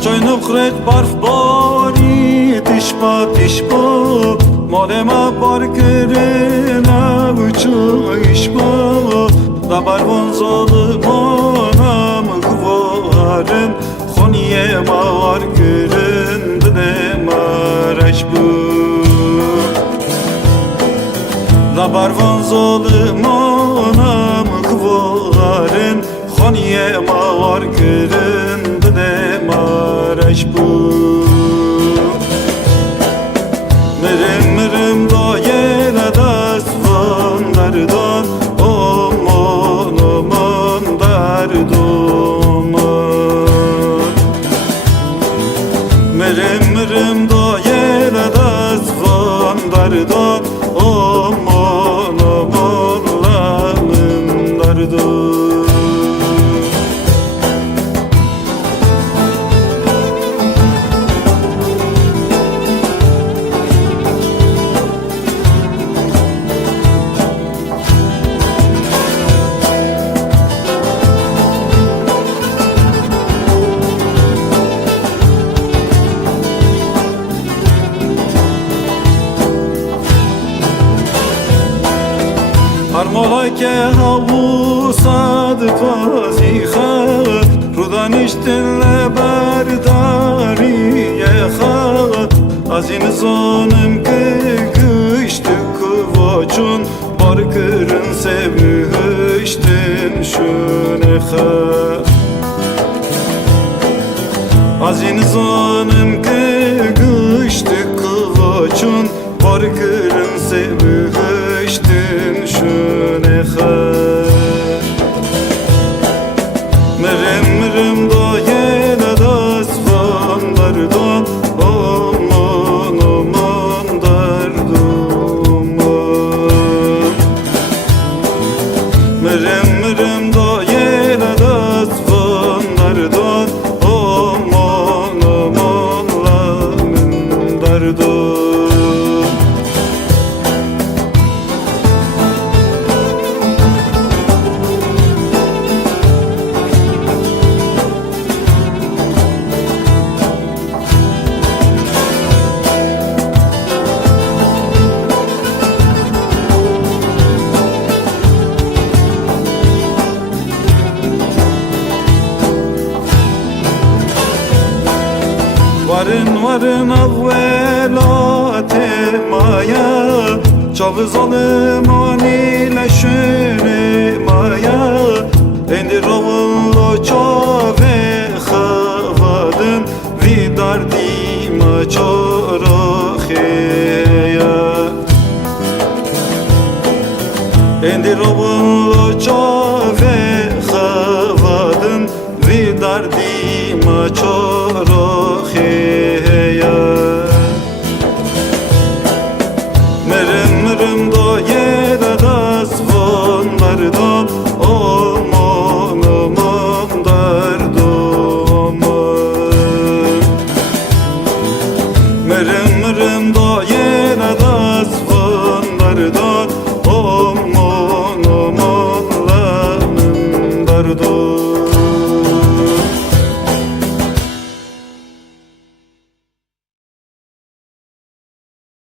چای نخرت برف باری تشبا مال ما بار کرنا و چایش با دبروان ظالمانم گوارن خونی ما وار کرن دل مرش بود دبروان ظالمانم گوارن خونی ما وار کرن دل مرش بود مرم دایل دست وان دردان aman derdoman Merem dayel dest van derdan aman lamin derdan Armalake havusad faziha Rudaniştinle berdariye khat Az insanım ki güçtü kıvaçun Barkırın sevmiştin şüne khat Az insanım ki güçtü kıvaçun Barkırın sevmiştin şüne khat Merem dayel dest van derdan aman derduman Merem dayel dest van derdan aman lamin derdan Varın avvelat maya Çavı zalimani ile şöyle maya Endi ravunlo çave xavadın Vidar dima çaraxiya Endi ravunlo çave xavadın Vidar dima çaraxiya Merem dayel dest van derdan aman derdoman Merem dayel dest van derdan aman lamin derdan